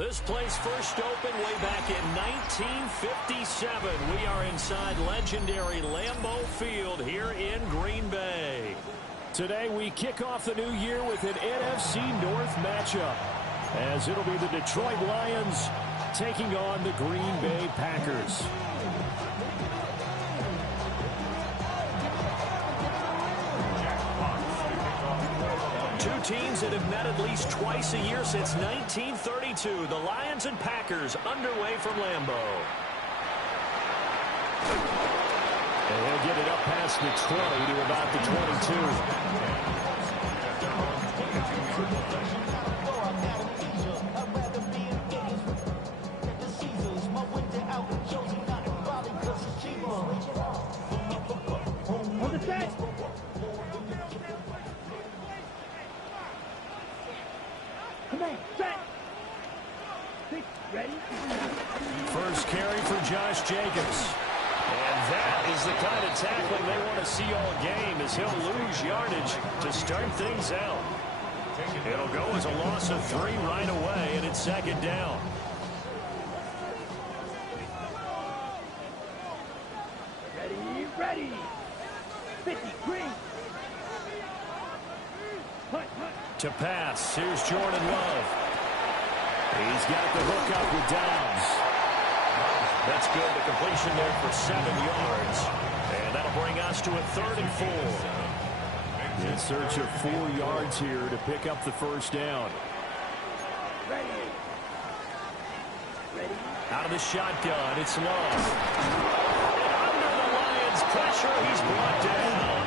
This place first opened way back in 1957. We are inside legendary Lambeau Field here in Green Bay. Today we kick off the new year with an NFC North matchup, as it'll be the Detroit Lions taking on the Green Bay Packers. Two teams that have met at least twice a year since 1932. The Lions and Packers underway from Lambeau. And he'll get it up past the 20 to about the 22. First carry for Josh Jacobs. And that is the kind of tackling they want to see all game, as he'll lose yardage to start things out. It'll go as a loss of 3 right away, and it's second down. Ready. 50, green. To pass, here's Jordan Love. He's got the hook up with Dobbs. That's good. The completion there for 7 yards. And that'll bring us to a 3rd and 4. In search of 4 yards here to pick up the first down. Ready. Out of the shotgun, it's Love. And under the Lions' pressure, he's brought down.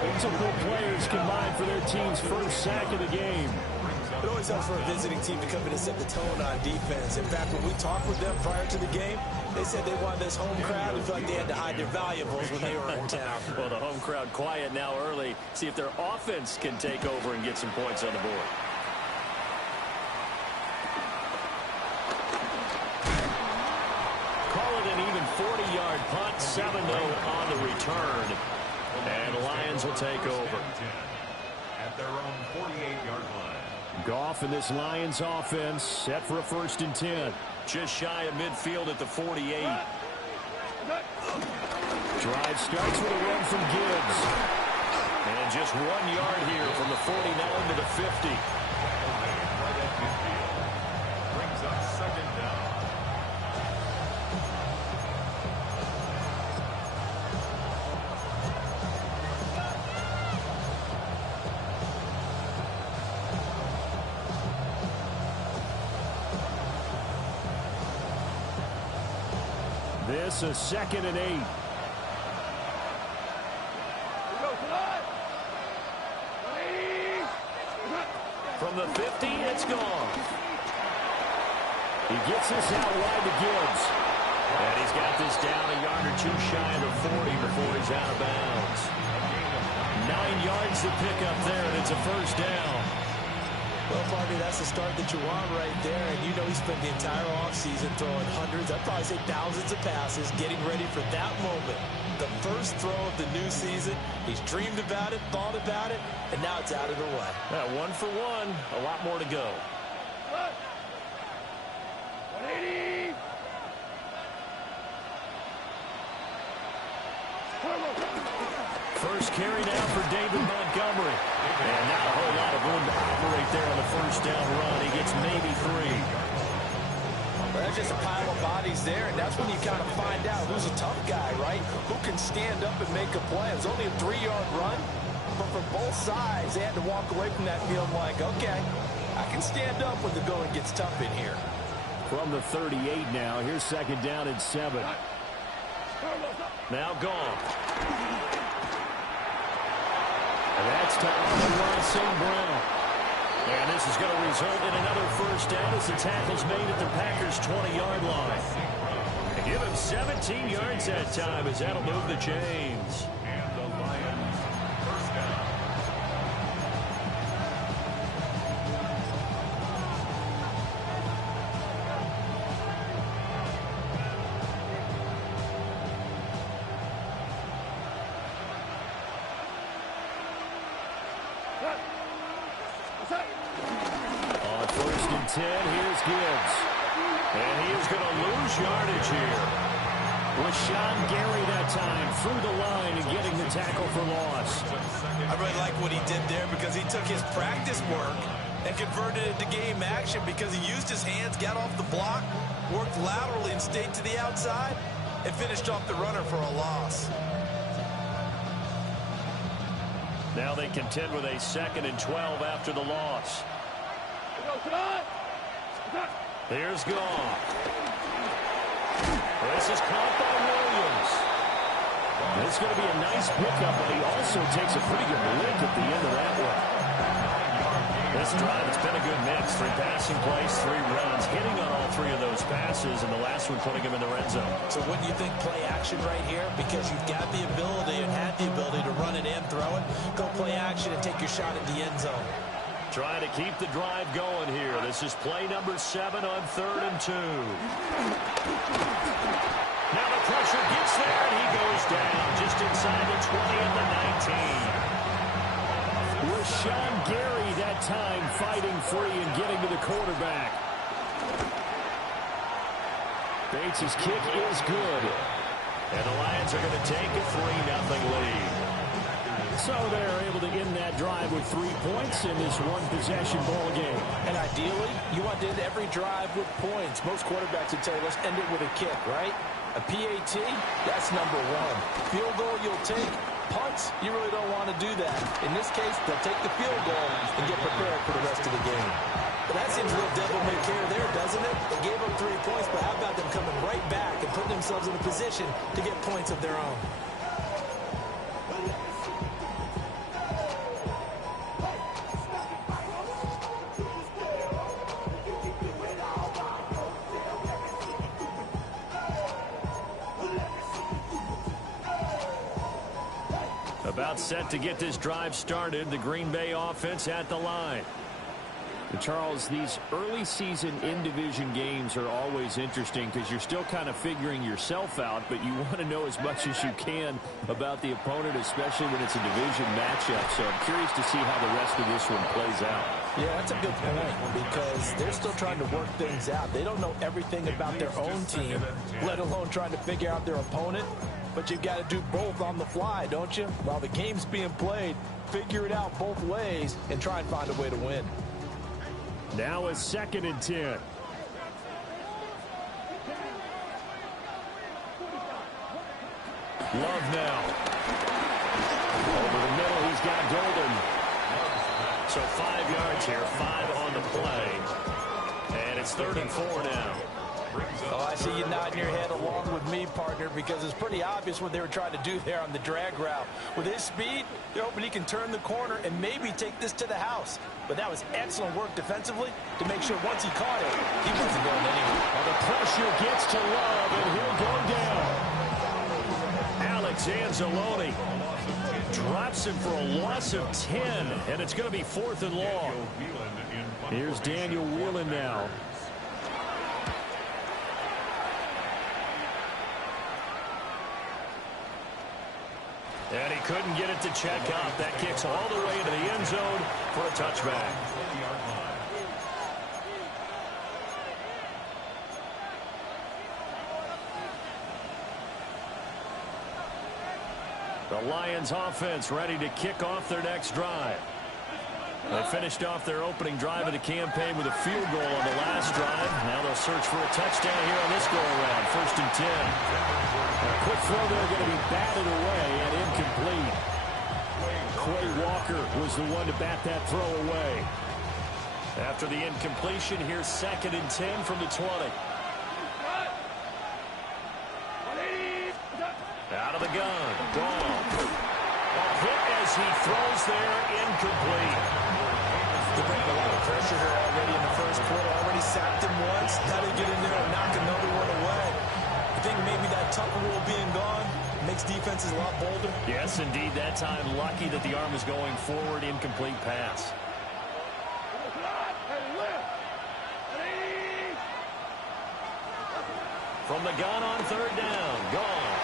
Multiple players combined for their team's first sack of the game. It always helps for a visiting team to come in and set the tone on defense. In fact, when we talked with them prior to the game, they said they wanted this home crowd and felt like they had to hide their valuables when they were in town. Well, the home crowd quiet now early. See if their offense can take over and get some points on the board. Call it an even 40-yard punt, 7-0 on the return. And the Lions will take over. At their own 48-yard line. Goff and this Lions offense set for a 1st and 10. Just shy of midfield at the 48. Drive starts with a run from Gibbs. And just 1 yard here from the 49 to the 50. Brings up second down. This a 2nd and 8. From the 50, it's gone. He gets this out wide to Gibbs. And he's got this down a yard or 2 shy of the 40 before he's out of bounds. 9 yards to pick up there, and it's a first down. Well, Parker, that's the start that you want right there. And you know he spent the entire offseason throwing hundreds, I'd probably say thousands of passes, getting ready for that moment. The first throw of the new season. He's dreamed about it, thought about it, and now it's out of the way. 1 for 1, a lot more to go. 180. First carry now for David Montgomery. And not a whole lot of room to operate there on the first down run. He gets maybe 3. Well, that's just a pile of bodies there, and that's when you kind of find out who's a tough guy, right? Who can stand up and make a play. It was only a 3-yard run, but for both sides, they had to walk away from that field like, okay, I can stand up when the going gets tough in here. From the 38 now, here's 2nd down and 7. Now gone. And that's to Amon-Ra St. Brown. And this is going to result in another first down as the tackle's made at the Packers' 20-yard line. And give him 17 yards that time as that'll move the chains. And the Lions first down. First and 10, here's Gibbs. And he is going to lose yardage here. Rashawn Gary that time through the line and getting the tackle for loss. I really like what he did there because he took his practice work and converted it to game action because he used his hands, got off the block, worked laterally and stayed to the outside, and finished off the runner for a loss. Now they contend with a 2nd and 12 after the loss. Here's Goff. This is caught by Williams. This is going to be a nice pickup, but he also takes a pretty good lick at the end of that one. This drive, it's been a good mix. 3 passing plays, 3 runs, hitting on all 3 of those passes, and the last one putting him in the red zone. So wouldn't you think play action right here? Because you've got the ability and had the ability to run it and throw it. Go play action and take your shot at the end zone. Trying to keep the drive going here. This is play number 7 on 3rd and 2. Now the pressure gets there, and he goes down just inside the 20 at the 19. Rashawn Gary that time fighting free and getting to the quarterback. Bates' kick is good. And the Lions are going to take a 3-0 lead. So they're able to end that drive with 3 points in this one-possession ball game. And ideally, you want to end every drive with points. Most quarterbacks would tell you, let's end it with a kick, right? A PAT, that's number 1. Field goal you'll take. Punts, you really don't want to do that. In this case, they'll take the field goal and get prepared for the rest of the game. But that seems a little devil-may-care there, doesn't it? They gave up 3 points, but how about them coming right back and putting themselves in a position to get points of their own? About set to get this drive started. The Green Bay offense at the line. And Charles, these early season in-division games are always interesting because you're still kind of figuring yourself out, but you want to know as much as you can about the opponent, especially when it's a division matchup. So I'm curious to see how the rest of this one plays out. Yeah, that's a good point because they're still trying to work things out. They don't know everything about their own team, let alone trying to figure out their opponent. But you've got to do both on the fly, don't you? While the game's being played, figure it out both ways and try and find a way to win. Now a 2nd and 10. Love now. Over the middle, he's got Golden. So 5 yards here, 5 on the play. And it's 3rd and 4 now. Oh, I see you nodding your head along with me, partner, because it's pretty obvious what they were trying to do there on the drag route. With his speed, they're hoping he can turn the corner and maybe take this to the house. But that was excellent work defensively to make sure once he caught it, he wasn't going anywhere. Well, the pressure gets to Love, and he'll go down. Alex Anzalone drops him for a loss of 10, and it's going to be 4th and long. Here's Daniel Whelan now. And he couldn't get it to check up. That kicks all the way into the end zone for a touchback. The Lions offense ready to kick off their next drive. They finished off their opening drive of the campaign with a field goal on the last drive. Now they'll search for a touchdown here on this go-around. 1st and 10. A quick throw there going to be batted away and incomplete. Quay Walker was the one to bat that throw away. After the incompletion, here's 2nd and 10 from the 20. Out of the gun. Ball. A hit as he throws there, incomplete. They're bringing a lot of pressure here already in the first quarter. Already sacked him once. Got to get in there and knock another one away. I think maybe that Tucker rule being gone makes defenses a lot bolder. Yes, indeed. That time, lucky that the arm is going forward. Incomplete pass. From the gun on 3rd down. Gone.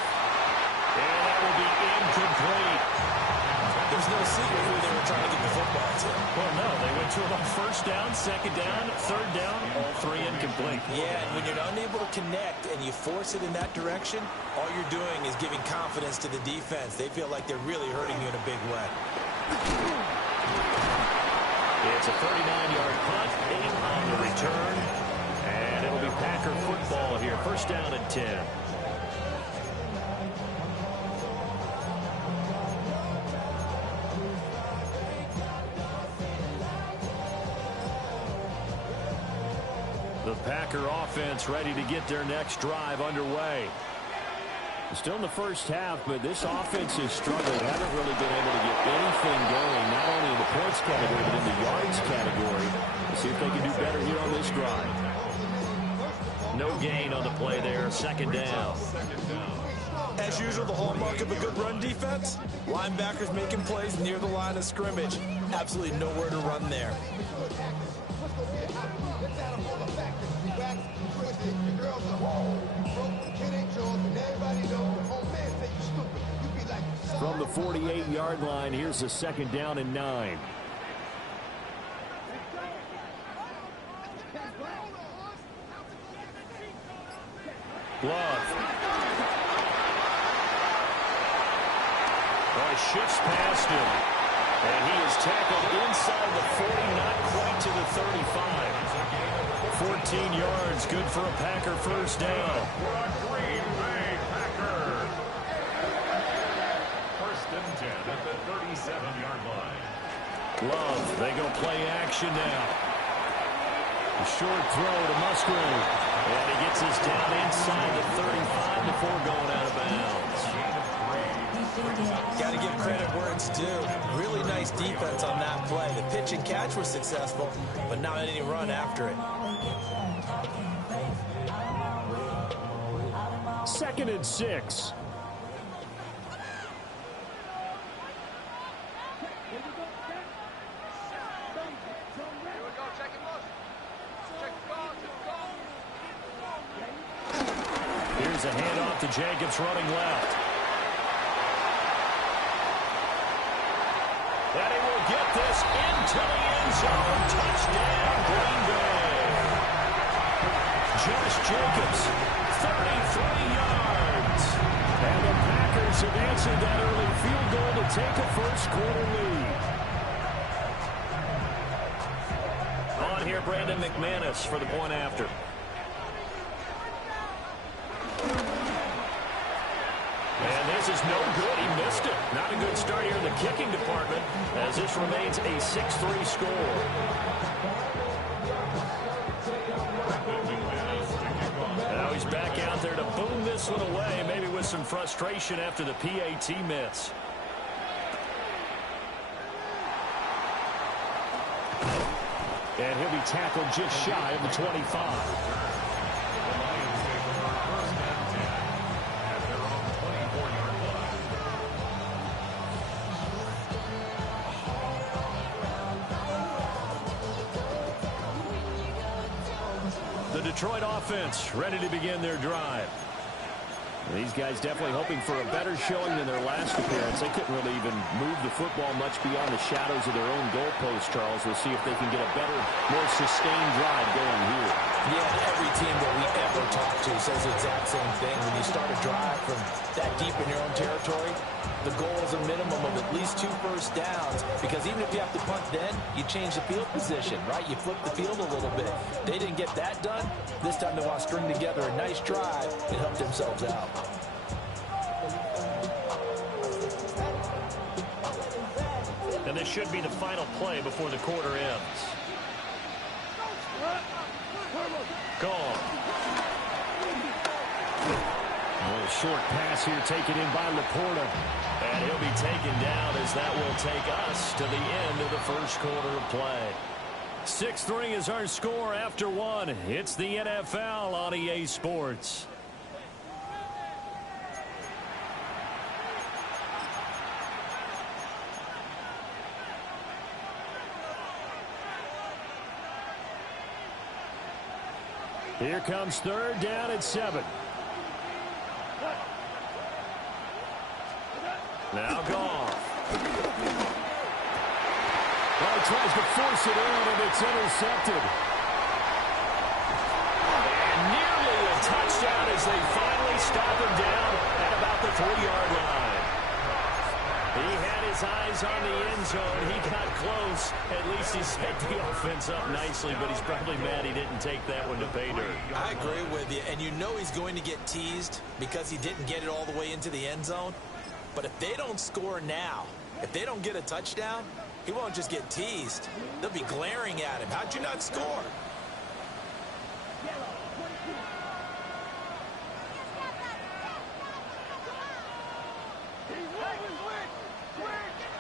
And that will be incomplete. There's was no secret who they were trying to get the football to. Well, no, they went to him on first down, second down, third down, all three incomplete. Yeah, and when you're unable to connect and you force it in that direction, all you're doing is giving confidence to the defense. They feel like they're really hurting you in a big way. It's a 39-yard punt, 8 on the return, and it'll be Packer football here. First down and 10. The Packer offense ready to get their next drive underway. Still in the first half, but this offense has struggled. Haven't really been able to get anything going, not only in the points category, but in the yards category. We'll see if they can do better here on this drive. No gain on the play there. Second down. As usual, the hallmark of a good run defense, linebackers making plays near the line of scrimmage. Absolutely nowhere to run there. From the 48-yard line, here's a second down and 9. Love. Boy, shifts past him. And he is tackled inside the 40, not quite to the 35. 14 yards, good for a Packer first down. Green Bay Packers. First and 10 at the 37-yard line. Love, they go play action now. A short throw to Musgrave. And he gets us down inside the 35 before going out of bounds. Got to give credit where it's due. Really nice defense on that play. The pitch and catch was successful, but not any run after it. Second and 6. Here's a handoff to Jacobs running left. And he will get this into the end zone. Touchdown, Green Bay. Josh Jacobs, 33 yards. And the Packers have answered that early field goal to take a first-quarter lead. On here, Brandon McManus for the point after. And this is no good. He missed it. Not a good start here in the kicking department as this remains a 6-3 score. Now he's back out there to boom this one away, maybe with some frustration after the PAT miss. And he'll be tackled just shy of the 25. Detroit offense ready to begin their drive. These guys definitely hoping for a better showing than their last appearance. They couldn't really even move the football much beyond the shadows of their own goalpost, Charles. We'll see if they can get a better, more sustained drive going here. Yeah, every team that we ever talk to says the exact same thing. When you start a drive from that deep in your own territory, the goal is a minimum of at least 2 first downs, because even if you have to punt then, you change the field position, right? You flip the field a little bit. They didn't get that done. This time they want to string together a nice drive and help themselves out. And this should be the final play before the quarter ends. Gone. A little short pass here taken in by Laporta. And he'll be taken down as that will take us to the end of the first quarter of play. 6-3 is our score after one. It's the NFL on EA Sports. Here comes third down at 7. Now Goff. tries to force it in, and it's intercepted. And nearly a touchdown as they finally stop him down at about the 3-yard line. He had his eyes on the end zone. He got close. At least he set the offense up nicely, but he's probably mad he didn't take that one to pay dirt. I agree with you, and you know he's going to get teased because he didn't get it all the way into the end zone. But if they don't score now, if they don't get a touchdown, he won't just get teased. They'll be glaring at him. How'd you not score?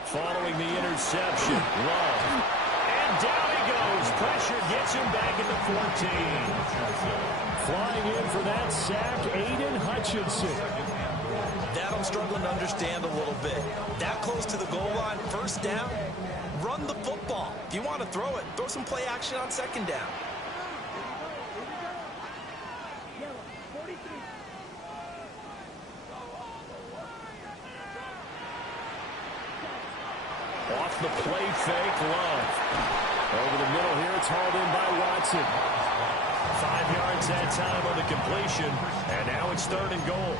Following the interception, Love. And down he goes. Pressure gets him back at the 14. Flying in for that sack, Aiden Hutchinson. That I'm struggling to understand a little bit. That close to the goal line, first down, run the football. If you want to throw it, throw some play action on second down. Off the play fake, Love. Over the middle here, it's hauled in by Watson. 5 yards that time on the completion, and now it's 3rd and goal.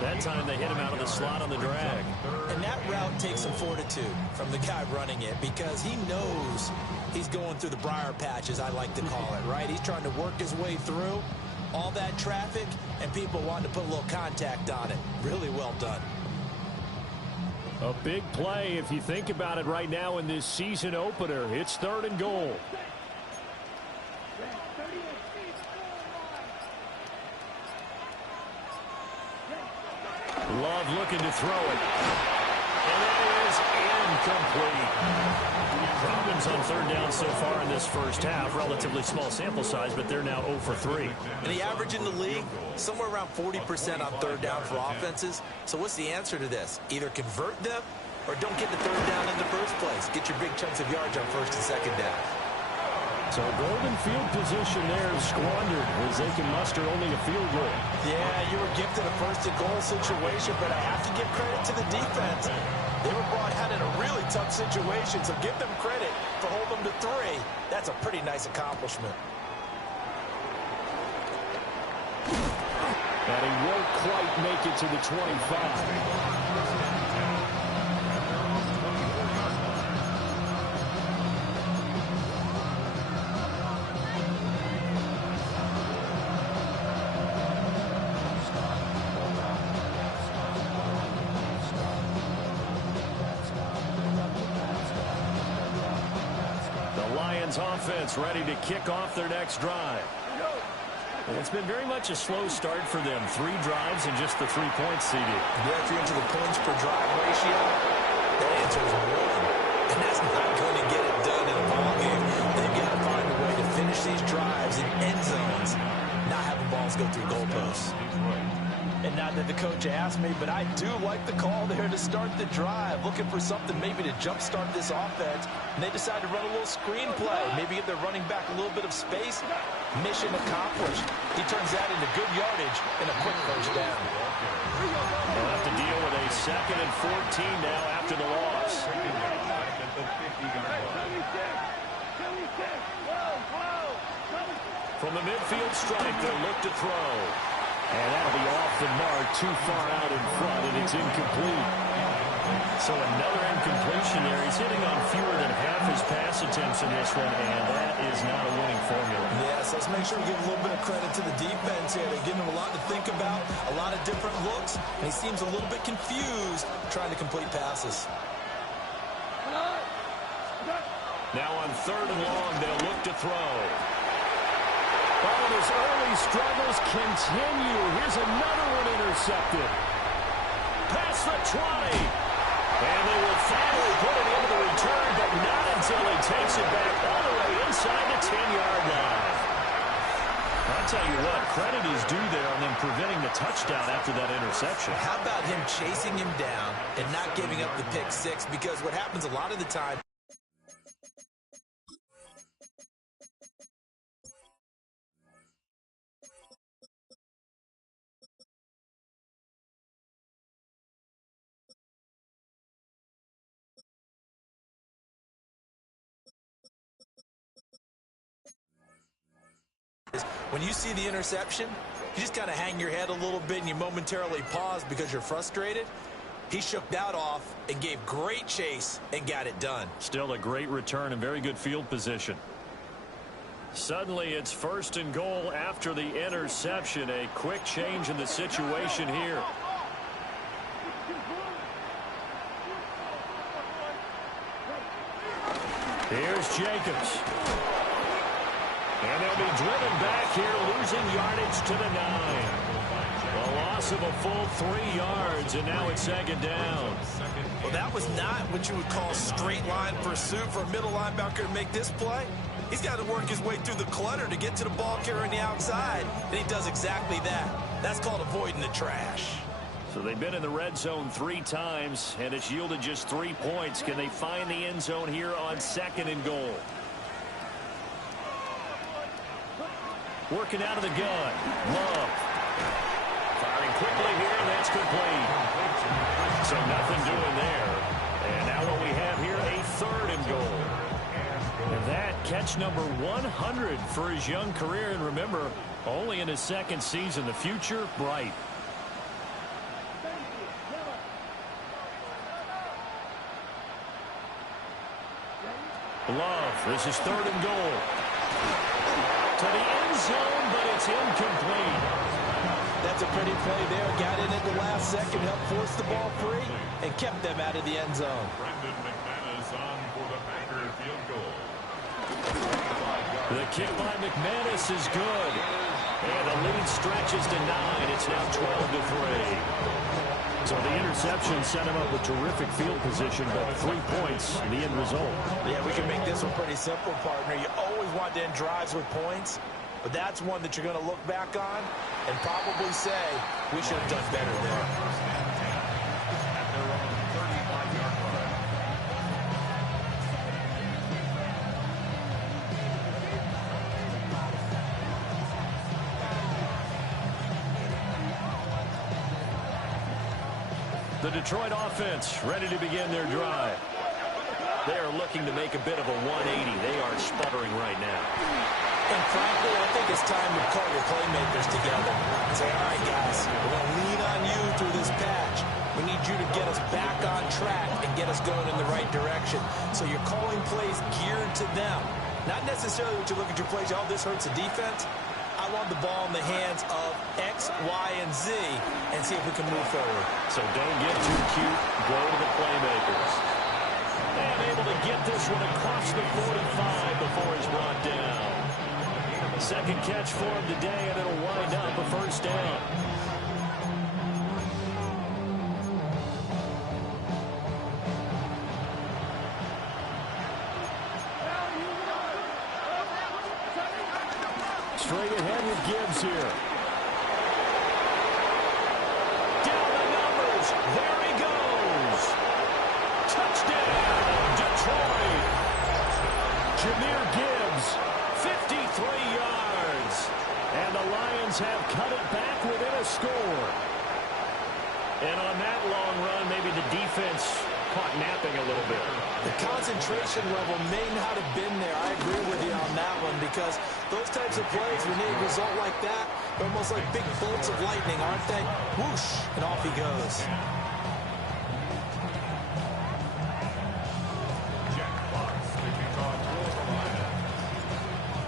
That time they hit him out of the slot on the drag. And that route takes some fortitude from the guy running it because he knows he's going through the briar patch, as I like to call it, right? He's trying to work his way through all that traffic and people wanting to put a little contact on it. Really well done. A big play if you think about it right now in this season opener. It's 3rd and goal. Love looking to throw it. And it is incomplete. Problems on 3rd down so far in this first half. Relatively small sample size, but they're now 0 for 3. And the average in the league, somewhere around 40% on 3rd down for offenses. So what's the answer to this? Either convert them or don't get the 3rd down in the first place. Get your big chunks of yards on 1st and 2nd down. So golden field position there is squandered as they can muster only a field goal. Yeah, you were gifted a 1st and goal situation, but I have to give credit to the defense. They were brought out in a really tough situation, so give them credit for holding them to 3. That's a pretty nice accomplishment. And he won't quite make it to the 25. Offense ready to kick off their next drive. And it's been very much a slow start for them. 3 drives and just the 3 points seeded. Yeah, if you're into the points per drive ratio, that answer is 1. And that's not going to get it done in a ball game. They've got to find a way to finish these drives in end zones, not having balls go through goalposts. And not that the coach asked me, but I do like the call there to start the drive. Looking for something maybe to jumpstart this offense. And they decide to run a little screen play. Maybe give their running back a little bit of space. Mission accomplished. He turns that into good yardage and a quick first down. They'll have to deal with a 2nd and 14 now after the loss. From the midfield stripe, they'll look to throw. And that'll be off the mark, too far out in front, and it's incomplete. So another incompletion there. He's hitting on fewer than half his pass attempts in this one, and that is not a winning formula. Yes, let's make sure we give a little bit of credit to the defense here. They're giving him a lot to think about, a lot of different looks, and he seems a little bit confused trying to complete passes. Now on 3rd and long, they'll look to throw. Oh, and his early struggles continue. Here's another one intercepted. Past the 20. And they will finally put it into the return, but not until he takes it back all the way inside the 10-yard line. I'll tell you what, credit is due there on them preventing the touchdown after that interception. How about him chasing him down and not giving up the pick 6? Because what happens a lot of the time, When you see the interception, you just kind of hang your head a little bit and you momentarily pause because you're frustrated. He shook that off and gave great chase and got it done. Still a great return and very good field position. Suddenly it's 1st and goal after the interception. A quick change in the situation here. Here's Jacobs. And they'll be driven back here, losing yardage to the 9. A loss of a full 3 yards, and now it's 2nd down. Well, that was not what you would call straight line pursuit for a middle linebacker to make this play. He's got to work his way through the clutter to get to the ball carrier on the outside, and he does exactly that. That's called avoiding the trash. So they've been in the red zone 3 times, and it's yielded just 3 points. Can they find the end zone here on 2nd and goal? Working out of the gun. Love. Firing quickly here, and that's complete. So nothing doing there. And now what we have here, a 3rd and goal. And that catch number 100 for his young career. And remember, only in his 2nd season. The future, bright. Love, this is 3rd and goal. To the end zone, but it's incomplete. That's a pretty play there. Got in at the last second, helped force the ball free, and kept them out of the end zone. Brendan McManus on for the Packers field goal. The kick by McManus is good. And the lead stretches to 9. It's now 12-3. So the interception set him up with terrific field position, but 3 points, the end result. Yeah, we can make this one pretty simple, partner. You always want to end drives with points, but that's one that you're going to look back on and probably say, we should have done better there. At their own 35-yard line. The Detroit offense ready to begin their drive. They are looking to make a bit of a 180. They are sputtering right now. And frankly, I think it's time to call your playmakers together and say, all right, guys, we're going to lean on you through this patch. We need you to get us back on track and get us going in the right direction. So you're calling plays geared to them. Not necessarily what you look at your plays, oh, this hurts the defense. I want the ball in the hands of X, Y, and Z and see if we can move forward. So don't get too cute. Go to the playmakers. And able to get this one across the 45 before he's brought down. Second catch for him today, and it'll wind up a 1st down. Straight ahead with Gibbs here. Down the numbers. There he goes. Touchdown, Detroit. Jahmyr Gibbs, 53 yards. And the Lions have cut it back within a score. And on that long run, maybe the defense caught napping a little bit. The concentration level may not have been there. I agree with you on that one because those types of plays, when they result like that, they're almost like big bolts of lightning, aren't they? Whoosh, and off he goes.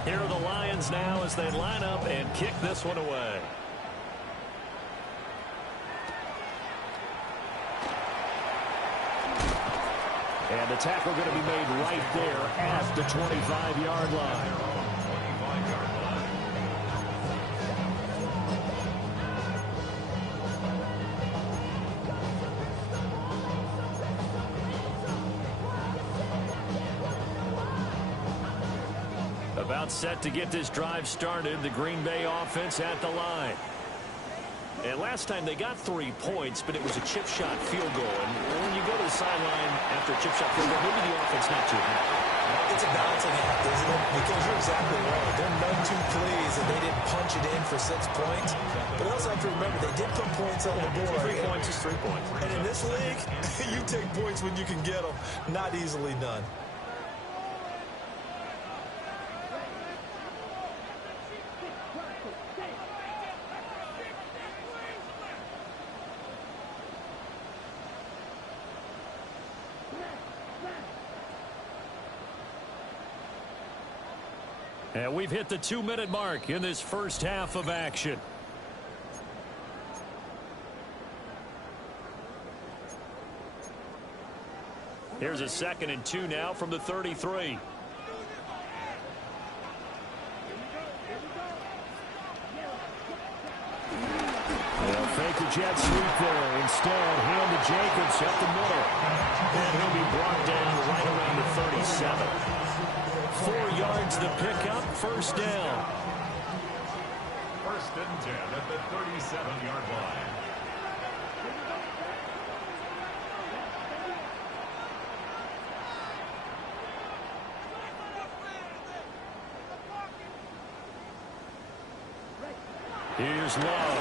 Here are the Lions now as they line up and kick this one away. And the tackle going to be made right there at the 25-yard line. About set to get this drive started, the Green Bay offense at the line. And last time they got 3 points, but it was a chip shot field goal. And when you go to the sideline after a chip shot field goal, maybe the offense not too happy. It's a balancing act, isn't it? Because you're exactly right. They're none too pleased that they didn't punch it in for 6 points. But also have to remember, they did put points on the board. 3 points is 3 points. And in this league, you take points when you can get them. Not easily done. And we've hit the 2-minute mark in this first half of action. Here's a 2nd and 2 now from the 33. They'll fake a jet sweep there. Instead, hand to Jacobs up the middle. And he'll be brought down right around the 37. 4 yards the pickup, first down. 1st and 10 at the 37-yard line. Here's Love.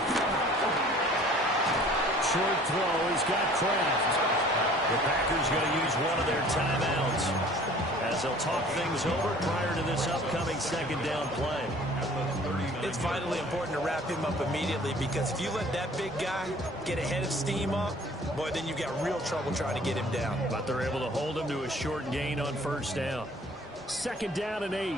Short throw. He's got Kraft. The Packers going to use one of their timeouts as they'll talk things over prior to this upcoming 2nd down play. It's vitally important to wrap him up immediately, because if you let that big guy get ahead of steam up, boy, then you've got real trouble trying to get him down. But they're able to hold him to a short gain on 1st down. 2nd down and 8.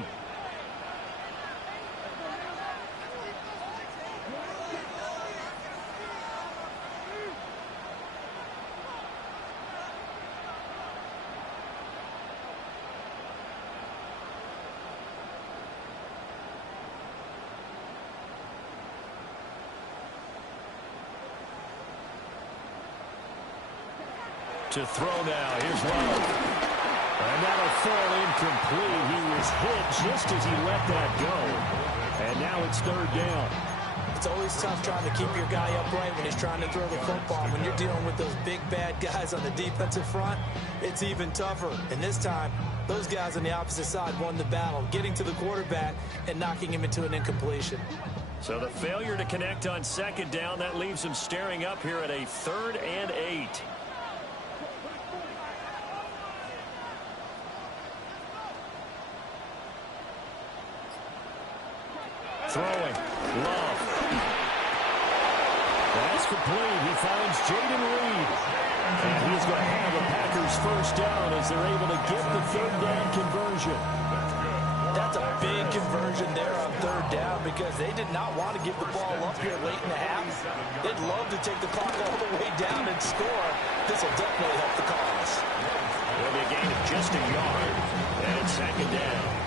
To throw now. Here's Love. And that'll fall incomplete. He was hit just as he let that go. And now it's 3rd down. It's always tough trying to keep your guy upright when he's trying to throw the football. When you're dealing with those big, bad guys on the defensive front, it's even tougher. And this time, those guys on the opposite side won the battle, getting to the quarterback and knocking him into an incompletion. So the failure to connect on 2nd down, that leaves him staring up here at a 3rd and 8. Throwing. Love. That's complete. He finds Jaden Reed. And he's going to have the Packers 1st down as they're able to get the 3rd down conversion. That's a big conversion there on 3rd down, because they did not want to give the ball up here late in the half. They'd love to take the clock all the way down and score. This will definitely help the cause. It'll be a gain of just a yard. And it's 2nd down.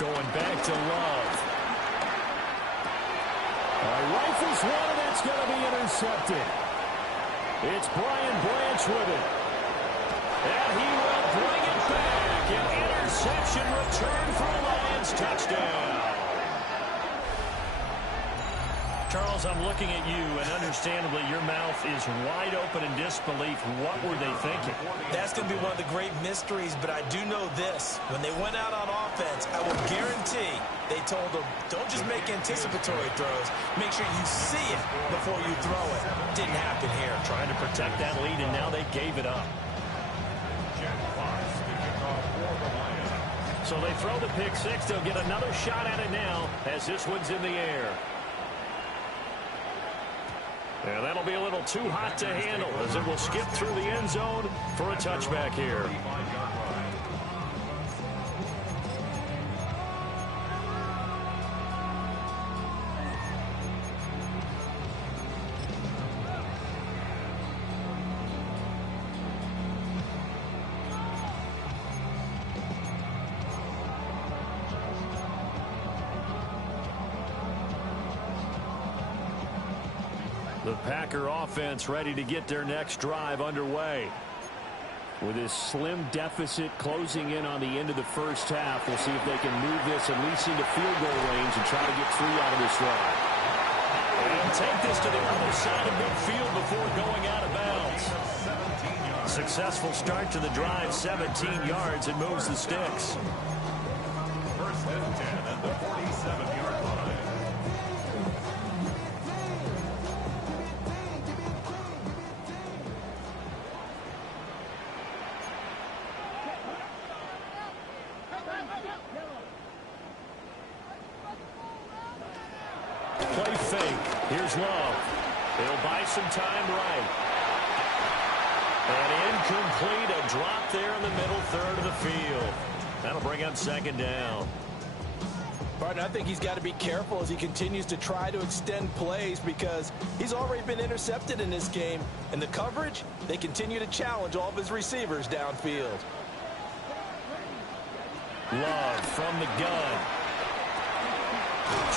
Going back to Love. Rifles one, and that's going to be intercepted. It's Brian Branch with it. And he will bring it back. An interception return for a Lions touchdown. Charles, I'm looking at you, and understandably, your mouth is wide open in disbelief. What were they thinking? That's going to be one of the great mysteries, but I do know this. When they went out on offense, I will guarantee they told them, don't just make anticipatory throws. Make sure you see it before you throw it. Didn't happen here. Trying to protect that lead, and now they gave it up. So they throw the pick six. They'll get another shot at it now as this one's in the air. And that'll be a little too hot to handle as it will skip through the end zone for a touchback here. The Packer offense ready to get their next drive underway. With this slim deficit closing in on the end of the first half, we'll see if they can move this at least into field goal range and try to get 3 out of this drive. And take this to the other side of midfield before going out of bounds. Successful start to the drive, 17 yards, and moves the sticks. 1st and 10 at the 47-yard line. Play fake. Here's Love. He'll buy some time right. And incomplete, a drop there in the middle third of the field. That'll bring up second down. Partner, I think he's got to be careful as he continues to try to extend plays because he's already been intercepted in this game. And the coverage, they continue to challenge all of his receivers downfield. Love from the gun.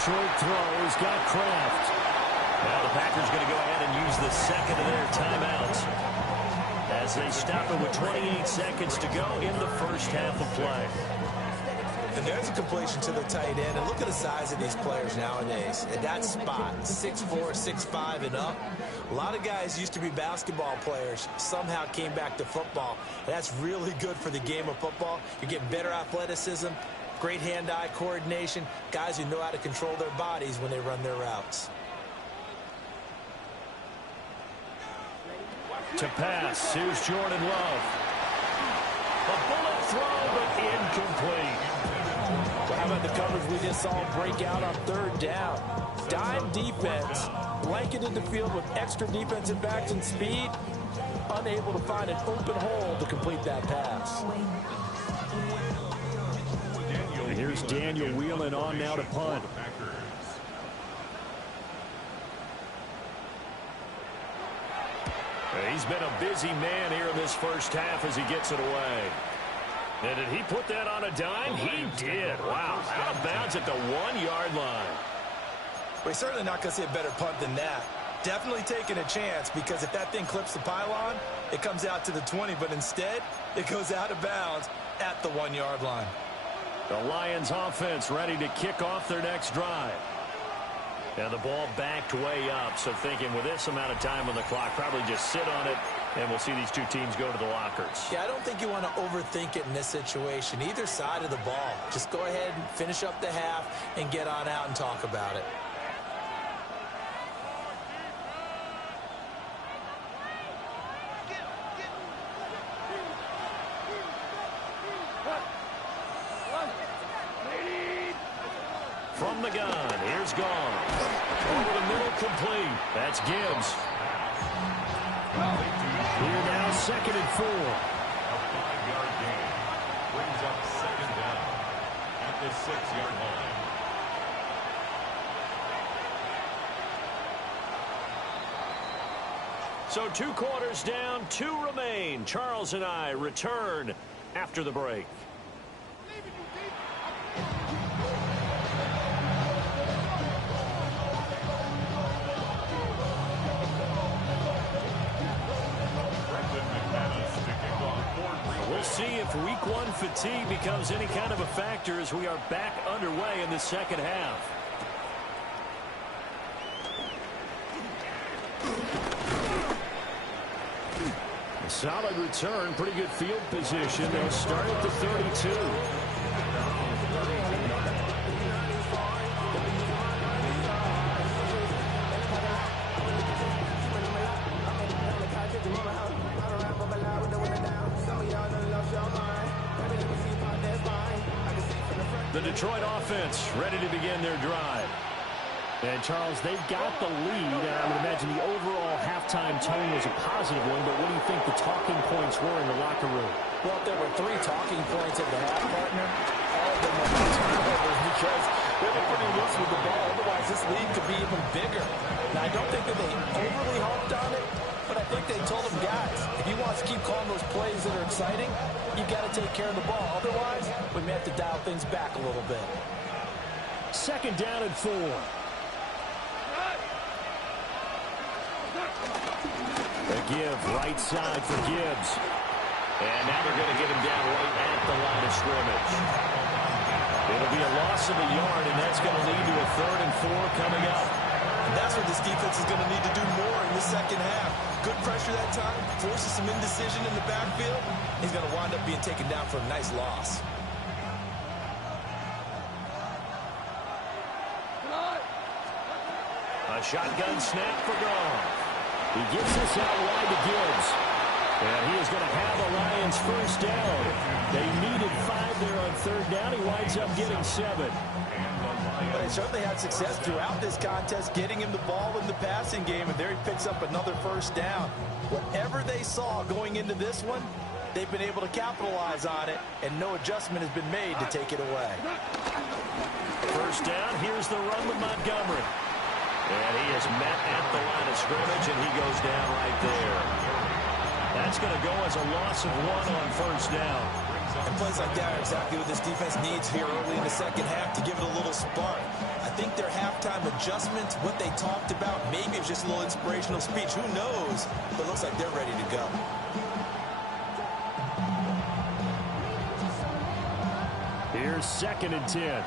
Short throw, he's got Kraft. Now the Packers going to go ahead and use the second of their timeouts as they stop it with 28 seconds to go in the first half of play. And there's a completion to the tight end. And look at the size of these players nowadays. At that spot, 6'4", 6'5", and up. A lot of guys used to be basketball players, somehow came back to football. And that's really good for the game of football. You're getting better athleticism, great hand-eye coordination, guys who know how to control their bodies when they run their routes. To pass, here's Jordan Love. A bullet throw, but incomplete. Well, how about the coverage we just saw break out on third down? Dime defense, blanketed the field with extra defensive backs and speed, unable to find an open hole to complete that pass. And here's Daniel Whelan on now to punt. He's been a busy man here in this first half as he gets it away. And did he put that on a dime? He did. Wow. Out of bounds at the 1-yard line. Well, he's certainly not going to see a better punt than that. Definitely taking a chance because if that thing clips the pylon, it comes out to the 20. But instead, it goes out of bounds at the 1-yard line. The Lions offense ready to kick off their next drive. And the ball backed way up, so thinking with this amount of time on the clock, probably just sit on it, and we'll see these two teams go to the lockers. Yeah, I don't think you want to overthink it in this situation. Either side of the ball. Just go ahead and finish up the half and get on out and talk about it. From the gun, here's Gone. Over the middle, complete. That's Gibbs. Here now, 2nd and 4. A 5-yard gain brings up second down at the 6-yard line. So 2 quarters down, 2 remain. Charles and I return after the break. We'll see if week 1 fatigue becomes any kind of a factor as we are back underway in the second half. A solid return, pretty good field position. They'll start at the 32. The Detroit offense ready to begin their drive. And, Charles, they've got the lead, and I would imagine the overall halftime tone was a positive one, but what do you think the talking points were in the locker room? Well, if there were 3 talking points at the half, partner, all of them were turnovers because they were pretty loose with the ball. Otherwise, this lead could be even bigger. Now, I don't think that they overly harped on it, but I think they told them, guys, if you want to keep calling those plays that are exciting, you've got to take care of the ball. Otherwise, we may have to dial things back a little bit. 2nd down and 4. The give, right side for Gibbs. And now they're going to get him down right at the line of scrimmage. It'll be a loss of a yard, and that's going to lead to a 3rd and 4 coming up. And that's what this defense is going to need to do more in the second half. Good pressure that time, forces some indecision in the backfield. He's going to wind up being taken down for a nice loss. A shotgun snap for Gone. He gets this out wide to Gibbs. And he is going to have the Lions first down. They needed 5 there on 3rd down. He winds up getting 7. But they certainly had success throughout this contest, getting him the ball in the passing game, and there he picks up another first down. Whatever they saw going into this one, they've been able to capitalize on it, and no adjustment has been made to take it away. First down, here's the run with Montgomery. And he is met at the line of scrimmage, and he goes down right there. That's going to go as a loss of 1 on first down. And plays like that are exactly what this defense needs here early in the second half to give it a little spark. I think their halftime adjustments, what they talked about, maybe it was just a little inspirational speech. Who knows? But it looks like they're ready to go. Here's 2nd and 10.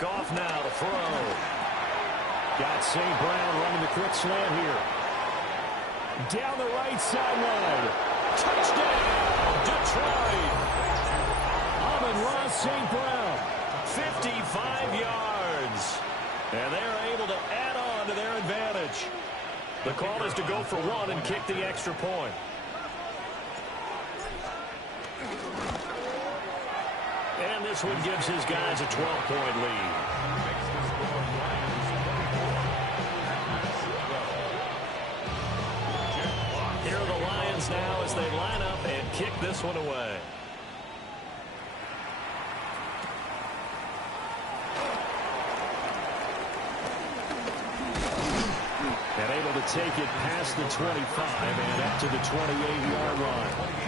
Goff now to throw. Got St. Brown running the quick slant here. Down the right sideline. Touchdown, Detroit. Amon-Ra St. Brown, 55 yards. And they're able to add on to their advantage. The call is to go for 1 and kick the extra point. And this one gives his guys a 12-point lead. Here are the Lions now as they line up and kick this one away. And able to take it past the 25 and up to the 28-yard line.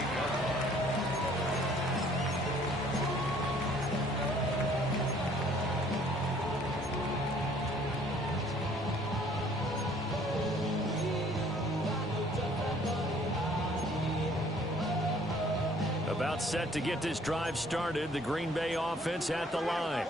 About set to get this drive started. The Green Bay offense at the line.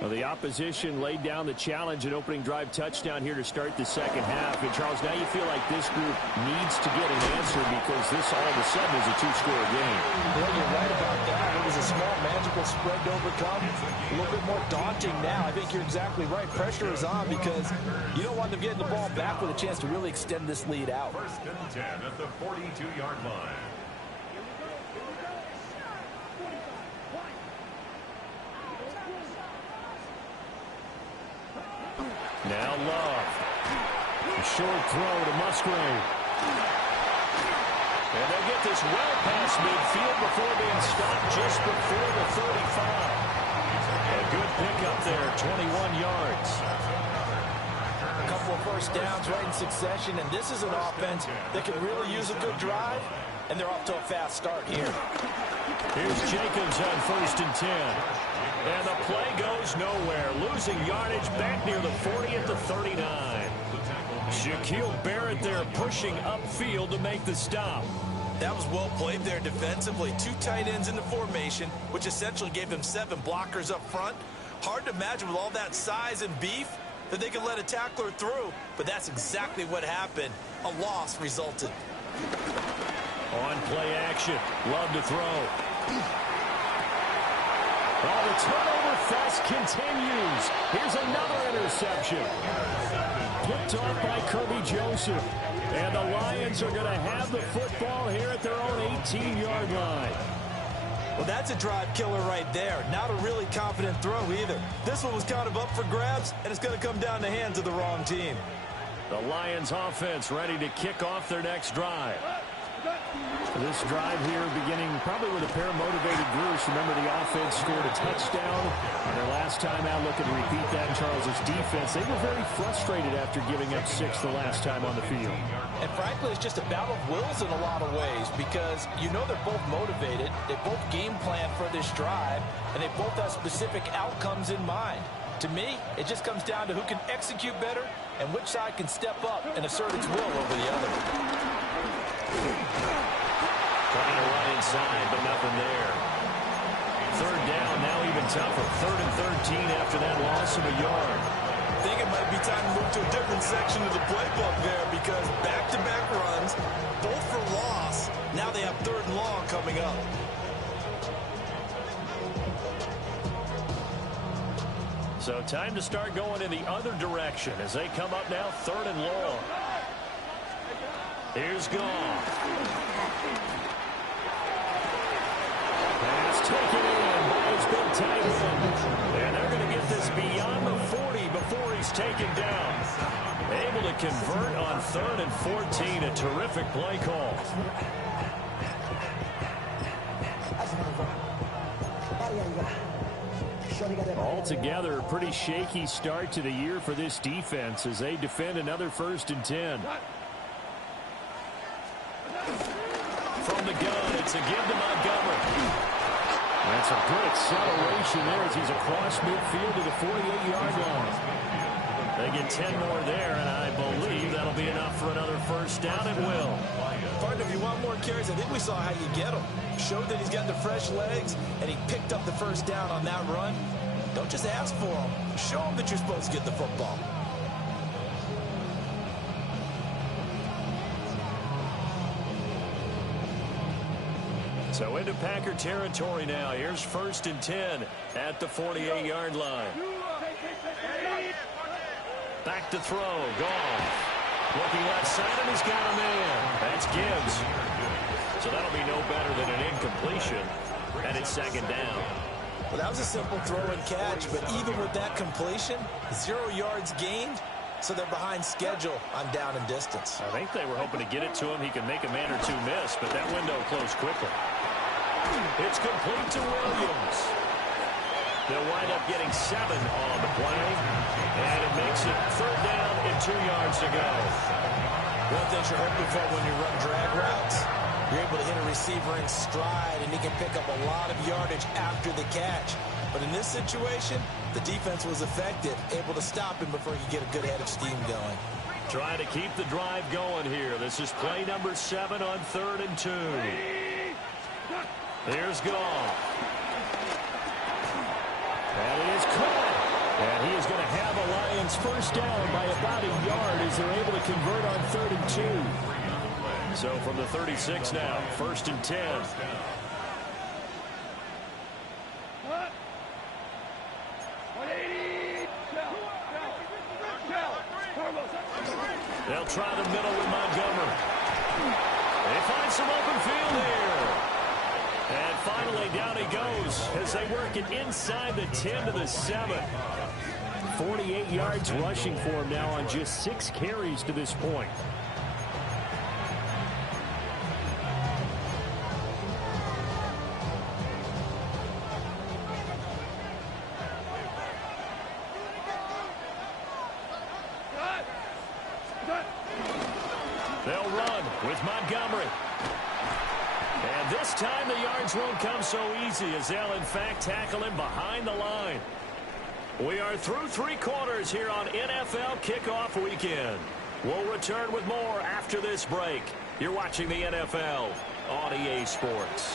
Well, the opposition laid down the challenge and opening drive touchdown here to start the second half. And, Charles, now you feel like this group needs to get an answer because this all of a sudden is a 2-score game. Well, you're right about that. It was a small, manageable spread to overcome. A little bit more daunting now. I think you're exactly right. Pressure is on because you don't want them getting the ball back with a chance to really extend this lead out. 1st and 10 at the 42-yard line. Now Love. A short throw to Musgrave. And they get this well past midfield before being stopped just before the 35. A good pickup there, 21 yards. A couple of first downs right in succession, and this is an offense that can really use a good drive, and they're off to a fast start here. Here's Jacobs on 1st and 10. And the play goes nowhere. Losing yardage back near the 40 at the 39. Shaquille Barrett there pushing upfield to make the stop. That was well played there defensively. 2 tight ends in the formation, which essentially gave them 7 blockers up front. Hard to imagine with all that size and beef that they could let a tackler through, but that's exactly what happened. A loss resulted. On play action. Love to throw. Oh, the turnover fest continues. Here's another interception. Picked off by Kirby Joseph. And the Lions are going to have the football here at their own 18-yard line. Well, that's a drive killer right there. Not a really confident throw either. This one was kind of up for grabs, and it's going to come down the hands of the wrong team. The Lions offense ready to kick off their next drive. This drive here beginning probably with a pair of motivated groups. Remember, the offense scored a touchdown on their last time out. Looking to repeat that in Charles's defense. They were very frustrated after giving up 6 the last time on the field. And frankly, it's just a battle of wills in a lot of ways because you know they're both motivated. They both game plan for this drive, and they both have specific outcomes in mind. To me, it just comes down to who can execute better and which side can step up and assert its will over the other. Trying to run inside, but nothing there. 3rd down, now even tougher. 3rd and 13 after that loss of a yard. I think it might be time to move to a different section of the playbook there because back-to-back runs, both for loss. Now they have 3rd and long coming up. So time to start going in the other direction as they come up now 3rd and long. Here's Goff. Pass taken in by his big tight end. And they're going to get this beyond the 40 before he's taken down. Able to convert on 3rd and 14. A terrific play call. Altogether, a pretty shaky start to the year for this defense as they defend another 1st and 10. From the gun, it's a give to Montgomery. That's a good acceleration there as he's across midfield to the 48-yard line. They get 10 more there, and I believe that'll be enough for another 1st down at will. Partner, if you want more carries, I think we saw how you get them. Showed that he's got the fresh legs, and he picked up the 1st down on that run. Don't just ask for them. Show them that you're supposed to get the football. So into Packer territory now. Here's 1st and 10 at the 48-yard line. Back to throw. Goff. Looking left side, and he's got a man. That's Gibbs. So that'll be no better than an incompletion. And it's 2nd down. Well, that was a simple throw and catch, but even with that completion, 0 yards gained, so they're behind schedule on down and distance. I think they were hoping to get it to him. He could make a man or two miss, but that window closed quickly. It's complete to Williams. They'll wind up getting 7 on the play, and it makes it 3rd down and 2 yards to go. One thing you're hoping for when you run drag routes, you're able to hit a receiver in stride, and he can pick up a lot of yardage after the catch. But in this situation, the defense was effective, able to stop him before he could get a good head of steam going. Trying to keep the drive going here. This is play number 7 on 3rd and 2. Here's Goff. And it is caught. And he is going to have a Lions 1st down by about a yard as they're able to convert on 3rd and 2. So from the 36 now, 1st and 10. They'll try the middle with Montgomery. They find some open field here. And finally, down he goes as they work it inside the 10 to the 7. 48 yards rushing for him now on just 6 carries to this point. They'll run with Montgomery. And this time the yards won't come so easy as they'll in fact tackle him behind the line. We are through 3 quarters here on NFL Kickoff Weekend. We'll return with more after this break. You're watching the NFL on EA Sports.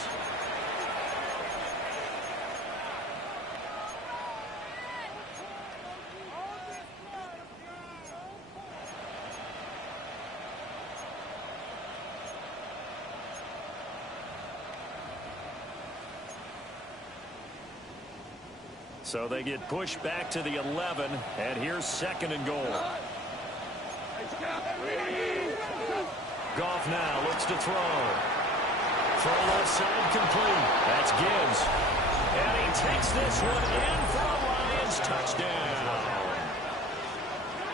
So they get pushed back to the 11, and here's 2nd and goal. Goff now looks to throw. Throw left side complete. That's Gibbs. And he takes this one in for a Lions touchdown.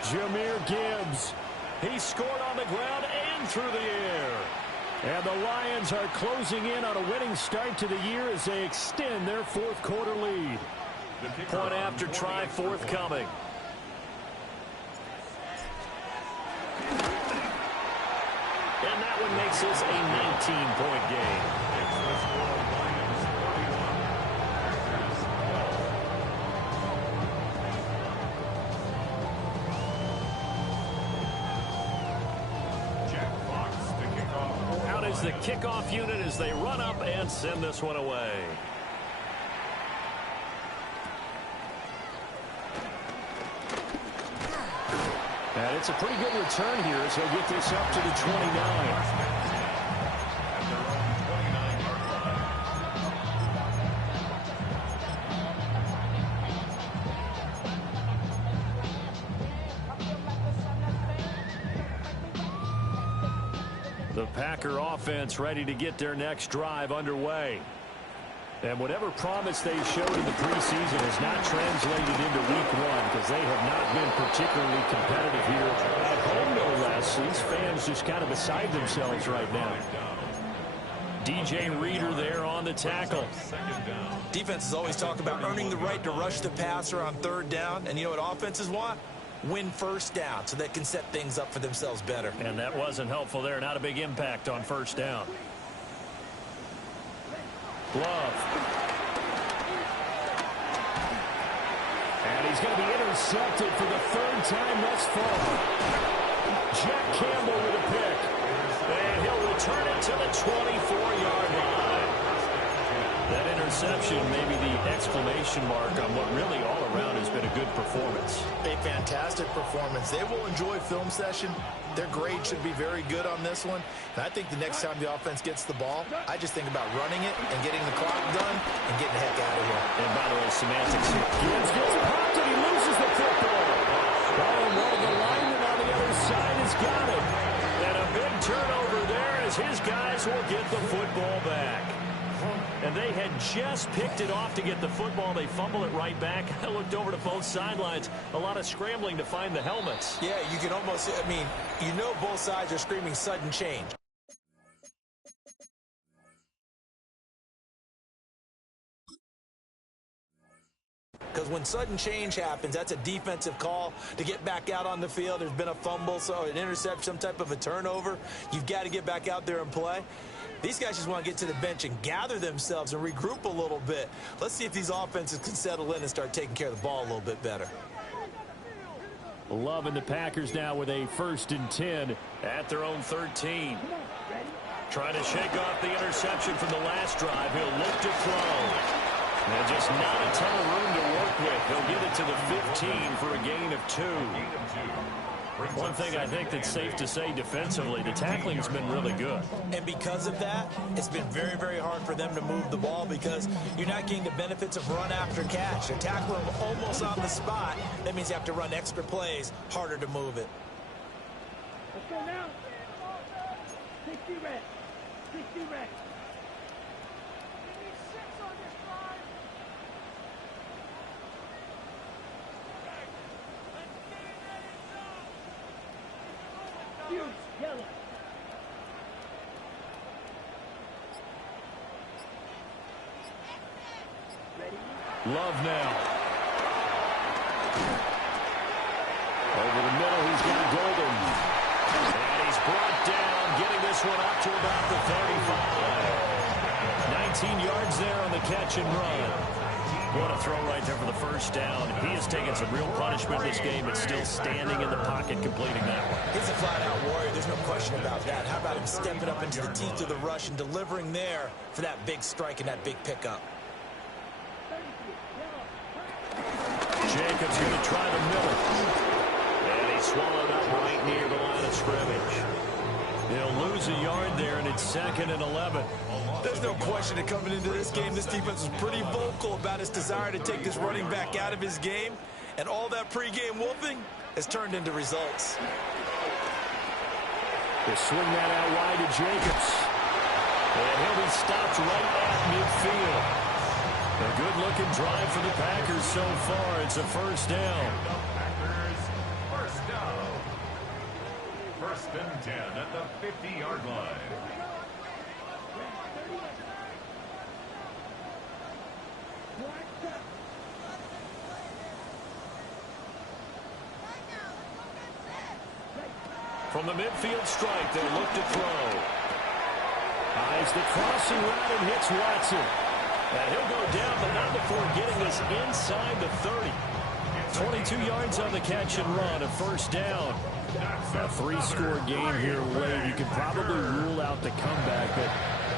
Jahmyr Gibbs. He scored on the ground and through the air. And the Lions are closing in on a winning start to the year as they extend their 4th quarter lead. Point after try forthcoming. And that one makes this a 19-point game. Out is the kickoff unit as they run up and send this one away. And it's a pretty good return here as he'll get this up to the 29. The Packer offense ready to get their next drive underway. And whatever promise they showed in the preseason has not translated into week one because they have not been particularly competitive here at home, no less. These fans just kind of beside themselves right now. DJ Reader there on the tackle. Defenses always talk about earning the right to rush the passer on third down. And you know what offenses want? Win first down so they can set things up for themselves better. And that wasn't helpful there. Not a big impact on first down. Glove. And he's going to be intercepted for the third time thus far. Jack Campbell with a pick. And he'll return it to the 24-yard line. That interception may be the exclamation mark on what really all around has been a good performance. A fantastic performance. They will enjoy film session. Their grade should be very good on this one. And I think the next time the offense gets the ball, I just think about running it and getting the clock done and getting the heck out of here. And by the way, semantics here. Gibbs gets popped and he loses the football. Oh, well, the lineman on the other side has got it. And a big turnover there as his guys will get the football back. And they had just picked it off to get the football. They fumble it right back. I looked over to both sidelines. A lot of scrambling to find the helmets. Yeah, you can almost, I mean, you know both sides are screaming sudden change. Because when sudden change happens, that's a defensive call to get back out on the field. There's been a fumble, so an interception, some type of a turnover. You've got to get back out there and play. These guys just want to get to the bench and gather themselves and regroup a little bit. Let's see if these offenses can settle in and start taking care of the ball a little bit better. Loving the Packers now with a 1st and 10 at their own 13. Trying to shake off the interception from the last drive. He'll look to throw. And just not a ton of room to work with. He'll get it to the 15 for a gain of 2. One thing I think that's safe to say defensively, the tackling's been really good. And because of that, it's been very, very hard for them to move the ball because you're not getting the benefits of run after catch. They tackle them almost on the spot. That means you have to run extra plays, harder to move it. Let's go now. 60 red. 60 red. Yellow. Love now. Over the middle, he's got Golden. And he's brought down, getting this one up to about the 35. 19 yards there on the catch and run. What a throw right there for the first down. He has taken some real punishment this game, but still standing in the pocket, completing that one. He's a flat-out warrior. There's no question about that. How about him stepping up into the teeth of the rush and delivering there for that big strike and that big pickup? Jacobs going to try to mill it. And he swallowed up right near the line of scrimmage. He'll lose a yard there, and it's 2nd and 11. There's no question that coming into this game, this defense was pretty vocal about its desire to take this running back out of his game. And all that pregame wolfing has turned into results. They swing that out wide to Jacobs. And he'll be stopped right at midfield. A good-looking drive for the Packers so far. It's a first down. First down. 1st and 10 at the 50-yard line. From the midfield strike, they'll look to throw. Eyes the crossing route and hits Watson. And he'll go down, but not before getting this inside the 30. 22 yards on the catch and run, a first down. A 3-score game here late. You can probably rule out the comeback, but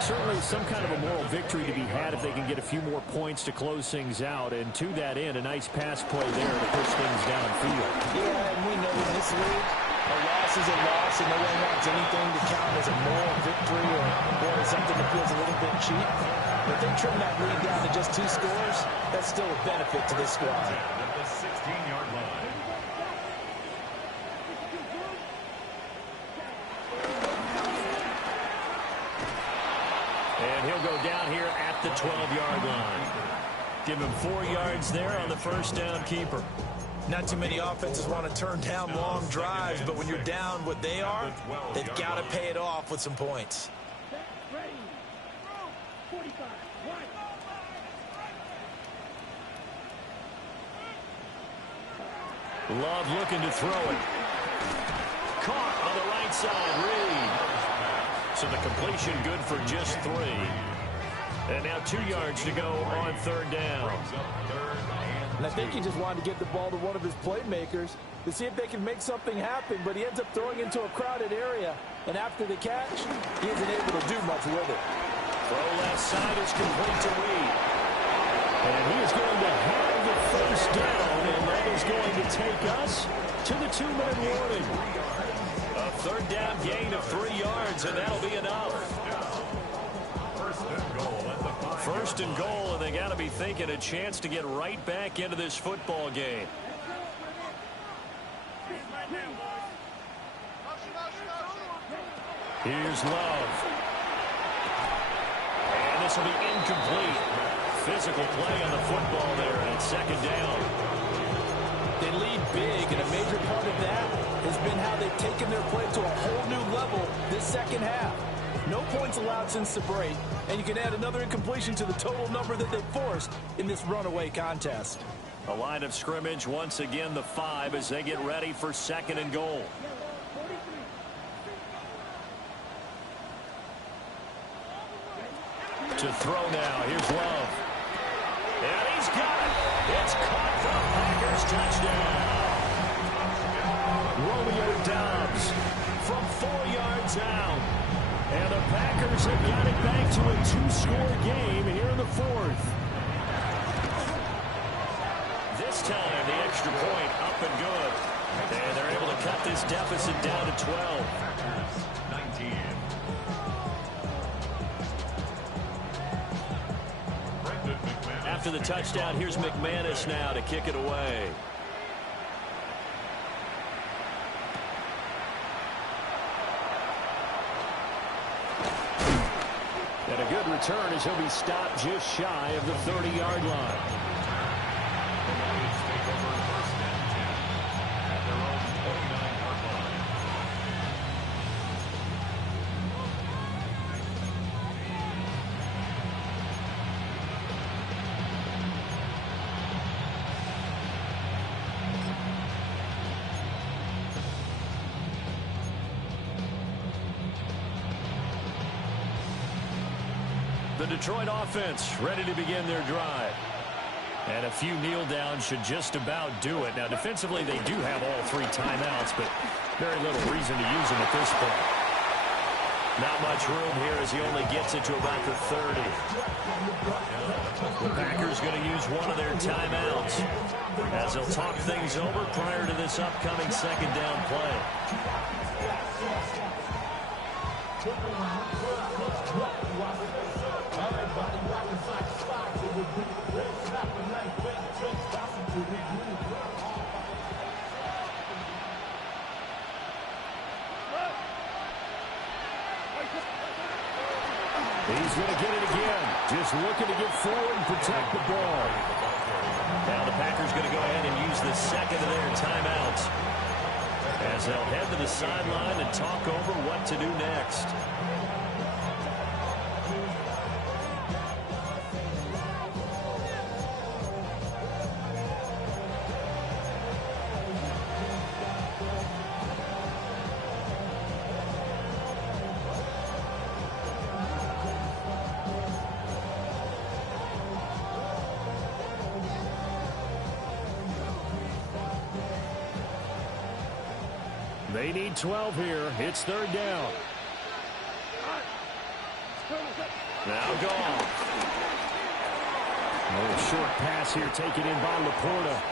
certainly some kind of a moral victory to be had if they can get a few more points to close things out. And to that end, a nice pass play there to push things downfield. Yeah, and we know in this league, a loss is a loss, and no one wants anything to count as a moral victory or something that feels a little bit cheap. But they trim that lead down to just 2 scores. That's still a benefit to this squad. At the 16-yard line. And he'll go down here at the 12-yard line. Give him 4 yards there on the first down keeper. Not too many offenses want to turn down long drives, but when you're down what they are, they've got to pay it off with some points. Ready. 45. Love looking to throw it. Caught on the right side, Reed. So the completion good for just 3. And now 2 yards to go on third down. And I think he just wanted to get the ball to one of his playmakers to see if they can make something happen, but he ends up throwing into a crowded area. And after the catch, he isn't able to do much with it. Throw left side is complete to Reed. And he is going to have the first down, and that is going to take us to the 2-minute warning. A third down gain of 3 yards, and that'll be enough. First and goal, and they got to be thinking a chance to get right back into this football game. Here's Love. And this will be incomplete. Physical play on the football there, and it's second down. They lead big, and a major part of that has been how they've taken their play to a whole new level this second half. No points allowed since the break, and you can add another incompletion to the total number that they forced in this runaway contest. A line of scrimmage, once again the 5 as they get ready for second and goal. To throw now, here's Love. And he's got it. It's caught for a Packers touchdown. Romeo Doubs from 4 yards out. And the Packers have got it back to a 2-score game here in the 4th. This time, the extra point up and good. And they're able to cut this deficit down to 12. 19. After the touchdown, here's McManus now to kick it away. And a good return as he'll be stopped just shy of the 30-yard line. The Detroit offense ready to begin their drive. And a few kneel downs should just about do it. Now, defensively, they do have all 3 timeouts, but very little reason to use them at this point. Not much room here as he only gets it to about the 30. The Packers going to use one of their timeouts as they'll talk things over prior to this upcoming second down play. He's going to get it again. Just looking to get forward and protect the ball. Now the Packers going to go ahead and use the second of their timeouts as they'll head to the sideline and talk over what to do next. They need 12 here. It's third down. Now gone. A little short pass here taken in by Laporta.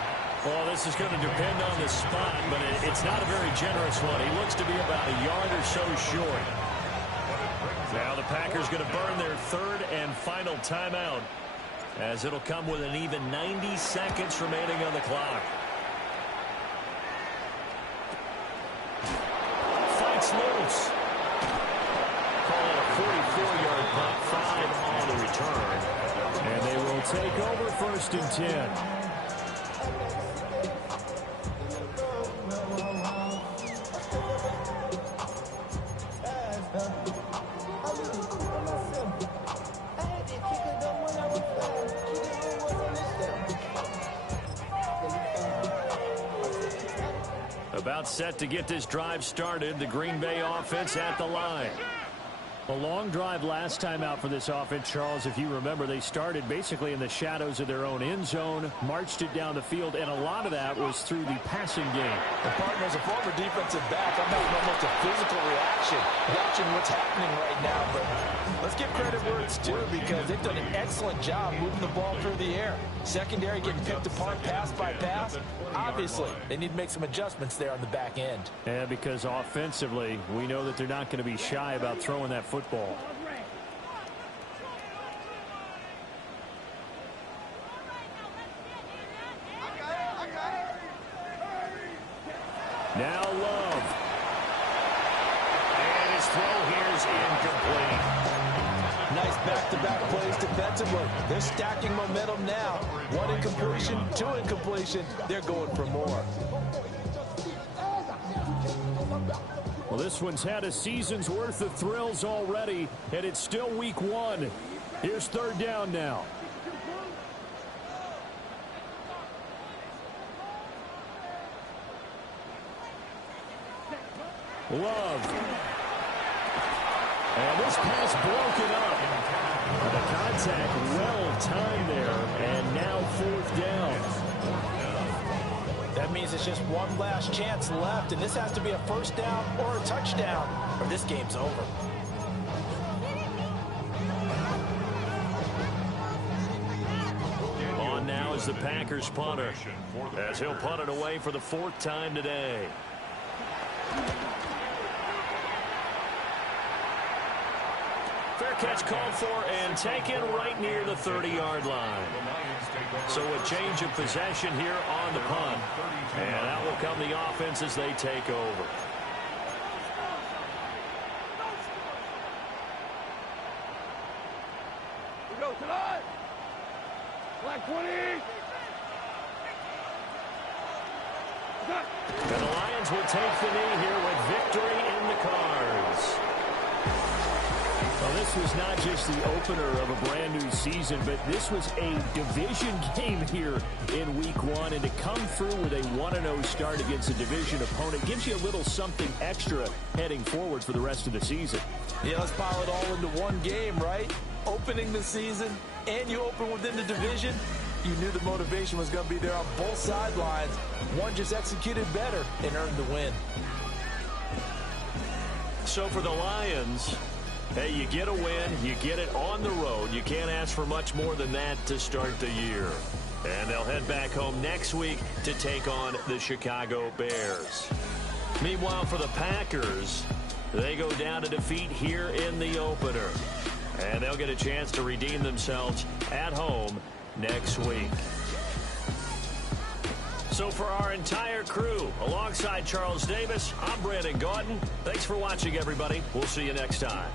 Well, this is going to depend on the spot, but it's not a very generous one. He looks to be about a yard or so short. Now the Packers going to burn their third and final timeout as it'll come with an even 90 seconds remaining on the clock. Loose. Call it a 44-yard punt, 5 take over 1st and 10. About set to get this drive started. The Green Bay offense at the line. A long drive last time out for this offense, Charles. If you remember, they started basically in the shadows of their own end zone, marched it down the field, and a lot of that was through the passing game. The partner's a former defensive back. I'm having almost a physical reaction watching what's happening right now. But let's give credit where it's due because they've done an excellent job moving the ball through the air. Secondary getting picked apart pass by pass. Obviously, they need to make some adjustments there on the back end. Yeah, because offensively, we know that they're not going to be shy about throwing that football. Now Love. And his throw here is incomplete. Nice back-to-back plays defensively. They're stacking momentum now. 1 incompletion, 2 incompletion. They're going for more. Well, this one's had a season's worth of thrills already, and it's still week 1. Here's 3rd down now. Love. And this pass broken up. The contact well timed there, and now 4th down. That means it's just one last chance left, and this has to be a 1st down or a touchdown, or this game's over. On now is the Packers punter, as he'll punt it away for the 4th time today. Fair catch called for and taken right near the 30-yard line. So a change of possession here on the punt. And that will come the offense as they take over. We go tonight. Black 20. And the Lions will take the knee here with victory in the cards. Well, this was not just the opener of a brand new season, but this was a division game here in week 1. And to come through with a 1-0 start against a division opponent gives you a little something extra heading forward for the rest of the season. Yeah, let's pile it all into one game, right? Opening the season, and you open within the division. You knew the motivation was going to be there on both sidelines. One just executed better and earned the win. So for the Lions, hey, you get a win, you get it on the road. You can't ask for much more than that to start the year. And they'll head back home next week to take on the Chicago Bears. Meanwhile, for the Packers, they go down to defeat here in the opener. And they'll get a chance to redeem themselves at home next week. So for our entire crew, alongside Charles Davis, I'm Brandon Gaudin. Thanks for watching, everybody. We'll see you next time.